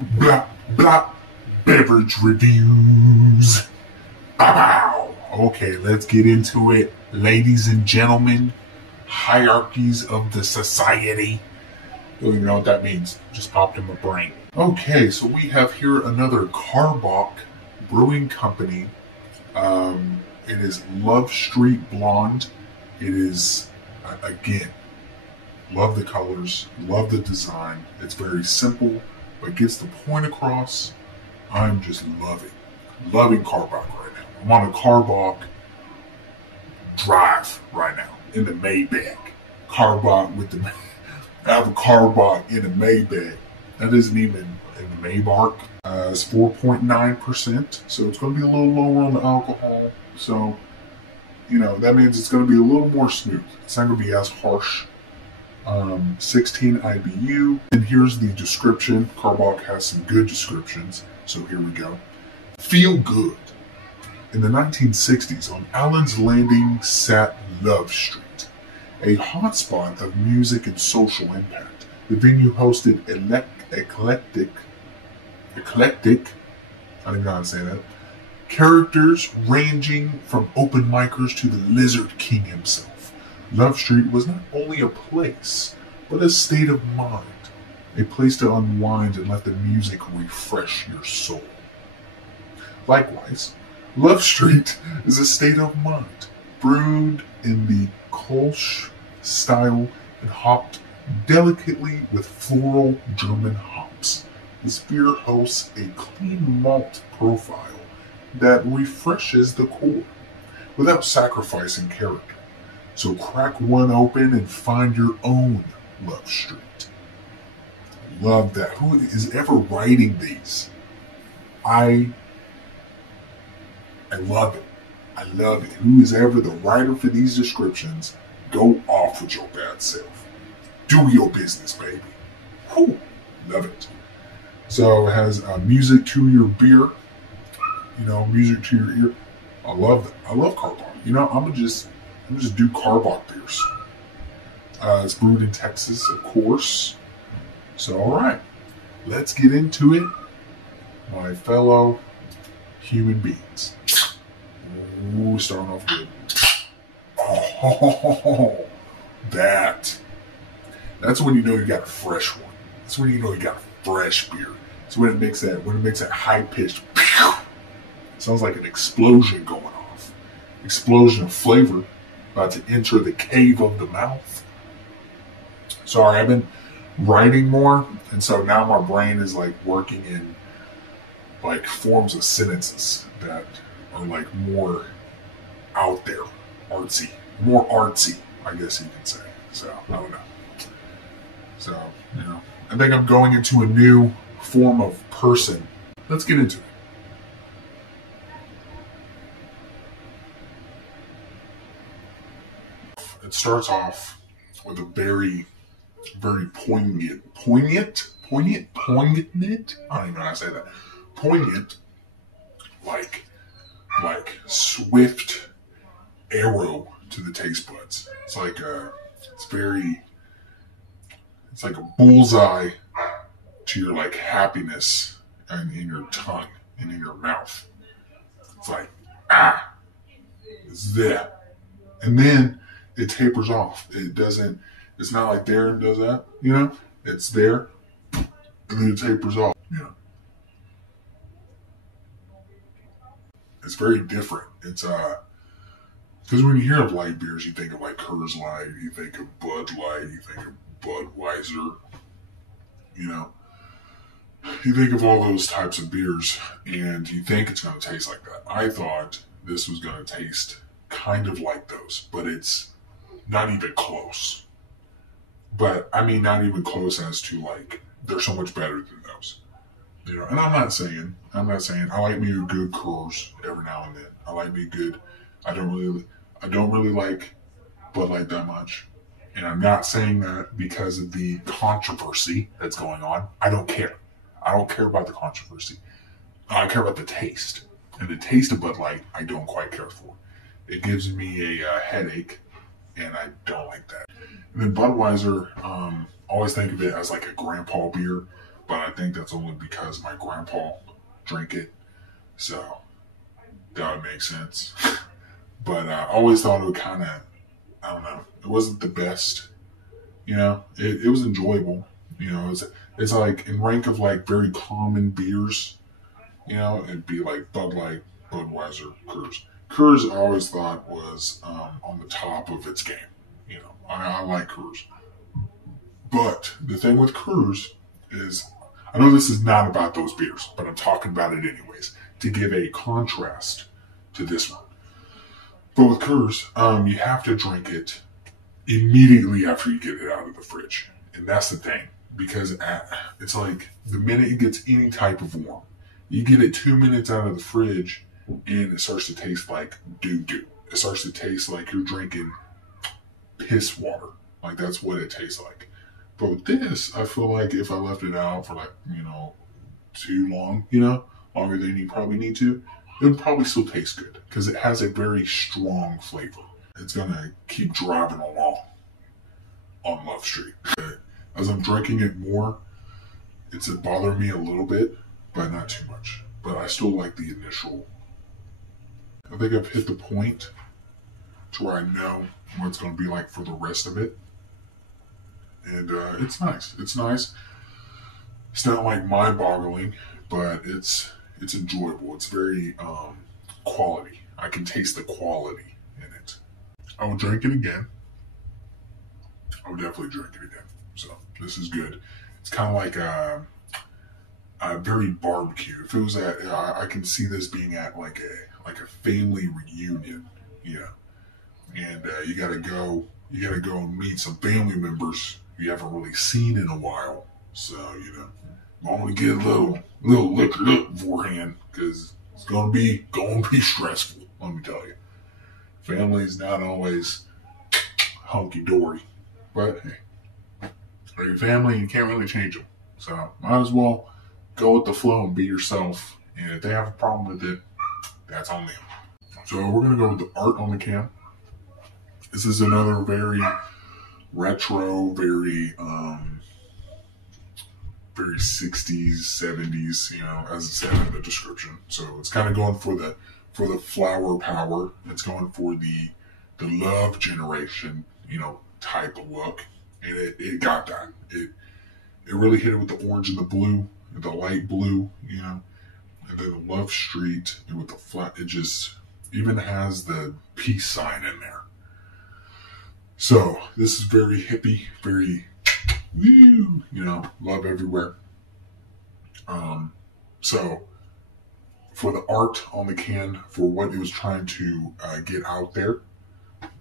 BLOP BLOP Beverage Reviews. Bow. Okay, let's get into it. Ladies and gentlemen, hierarchies of the society. Don't even know what that means. Just popped in my brain. Okay, so we have here another Karbach Brewing Company. It is Love Street Blonde. It is, again, love the colors, love the design. It's very simple, but gets the point across. I'm just loving Karbach right now. I'm on a Karbach drive right now in the Maybach. Karbach with the, I have a Karbach in a Maybach. That isn't even in the Maybach. It's 4.9%, so it's going to be a little lower on the alcohol. So, you know, that means it's going to be a little more smooth. It's not going to be as harsh. 16 IBU. And here's the description. Karbach has some good descriptions, so here we go. Feel good. In the 1960s, on Allen's Landing sat Love Street, a hotspot of music and social impact. The venue hosted eclectic, I don't even know how to say that, characters ranging from open micers to the Lizard King himself. Love Street was not only a place, but a state of mind. A place to unwind and let the music refresh your soul. Likewise, Love Street is a state of mind, brewed in the Kolsch style and hopped delicately with floral German hops. This beer hosts a clean malt profile that refreshes the core without sacrificing character. So crack one open and find your own Love Street. Love that. Who is ever writing these? I love it. I love it. Who is ever the writer for these descriptions? Go off with your bad self. Do your business, baby. Whew. Love it. So it has music to your beer. You know, music to your ear. I love that. I love Karbach. You know, I'm gonna just do Karbach beers. It's brewed in Texas, of course. So, all right, let's get into it, my fellow human beings. Ooh, starting off good. Oh, that's when you know you got a fresh one. That's when you know you got a fresh beer. It's when it makes that high pitched. Sounds like an explosion going off. Explosion of flavor about to enter the cave of the mouth. Sorry, I've been writing more, and so now my brain is like working in like forms of sentences that are like more out there, more artsy, I guess you can say. So I don't know. So, you know, I think I'm going into a new form of person. Let's get into it. It starts off with a very poignant. I don't even know how to say that. Poignant, like swift arrow to the taste buds. It's like it's like a bullseye to your like happiness and in your tongue and in your mouth. It's like, it's there. And then it tapers off. It's not like there and does that, you know? It's there, and then it tapers off, you know? It's very different. It's, because when you hear of light beers, you think of like Coors Light, you think of Bud Light, you think of Budweiser, you know? You think of all those types of beers, and you think it's going to taste like that. I thought this was going to taste kind of like those, but it's not even close. But I mean, not even close as to like, they're so much better than those. You know, and I'm not saying I like me a good Coors every now and then. I like me good. I don't really like Bud Light that much. And I'm not saying that because of the controversy that's going on. I don't care. I don't care about the controversy. I care about the taste. And the taste of Bud Light, I don't quite care for. It gives me a headache, and I don't like that. And then Budweiser, always think of it as like a grandpa beer. but I think that's only because my grandpa drank it, so that would make sense. But I always thought it would kind of, I don't know, it wasn't the best. You know, it was enjoyable. You know, it's like in rank of like very common beers. You know, it'd be like Bud Light, Budweiser, Coors. Coors I always thought was on the top of its game. You know, I like Coors. But the thing with Coors is, I know this is not about those beers, but I'm talking about it anyways, to give a contrast to this one. But with Coors, you have to drink it immediately after you get it out of the fridge. And that's the thing, because it's like the minute it gets any type of warm, you get it 2 minutes out of the fridge and it starts to taste like doo-doo. It starts to taste like you're drinking piss water. Like that's what it tastes like. But with this, I feel like if I left it out for like, you know, too long, you know, longer than you probably need to, it would probably still taste good because it has a very strong flavor. It's gonna keep driving along on Love Street. As I'm drinking it more, it's bothering me a little bit, but not too much. But I still like the initial. I think I've hit the point to where I know what it's gonna be like for the rest of it. And it's nice. It's nice. It's not like mind-boggling, but it's enjoyable. It's very quality. I can taste the quality in it. I will drink it again. I would definitely drink it again. So this is good. It's kind of like a very barbecue. If it was at, I can see this being at like a family reunion, you know. And you gotta go and meet some family members you haven't really seen in a while. So you know, I want to get a little liquored up beforehand because it's gonna be stressful. Let me tell you, family's not always hunky dory, but hey, they're your family. You can't really change them, so might as well go with the flow and be yourself. And if they have a problem with it, that's on them. So we're gonna go with the art on the can. This is another very retro, very 60s, 70s, you know, as it said in the description. So it's kind of going for the flower power. It's going for the love generation, you know, type of look. And it got that. It really hit it with the orange and the blue, the light blue, you know, and then the Love Street and with the flat. It just even has the peace sign in there. So this is very hippie, very, you know, love everywhere. So for the art on the can, for what it was trying to get out there,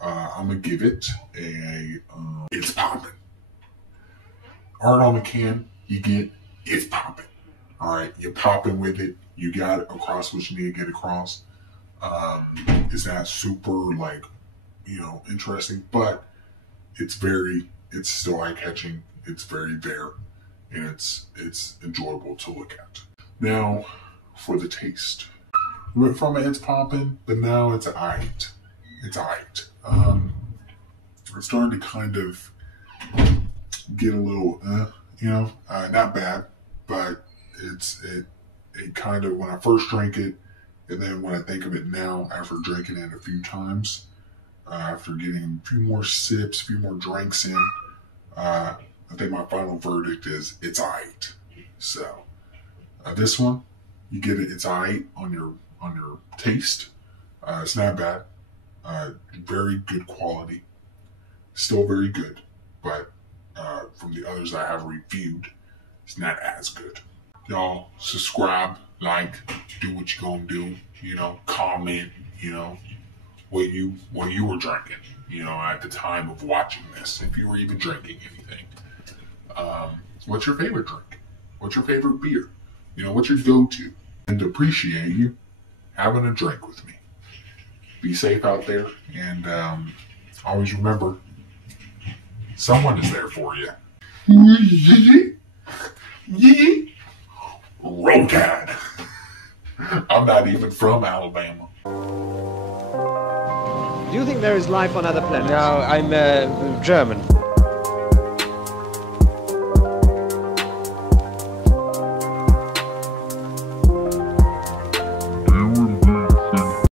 I'm gonna give it it's popping. Art on the can, you get it's popping. All right, you're popping with it. You got it across what you need to get across. It's not super like, you know, interesting, but it's still eye-catching. It's very there, and it's enjoyable to look at. Now, for the taste. We went from it's popping, but now it's aight. It's aight. It's starting to kind of get a little, you know, not bad, but it kind of, when I first drank it, and then when I think of it now, after drinking it a few times, after getting a few more sips, a few more drinks in, I think my final verdict is it's aight. So this one, you get it. It's aight on your taste. It's not bad. Very good quality. Still very good, but from the others I have reviewed, it's not as good. Y'all subscribe, like, do what you gonna do. You know, comment. You know, what you were drinking, you know, at the time of watching this, if you were even drinking anything. What's your favorite drink? What's your favorite beer? You know, what's your go-to? And to appreciate you having a drink with me. Be safe out there, and always remember, someone is there for you. Roll Tide. I'm not even from Alabama. Do you think there is life on other planets? No, I'm German.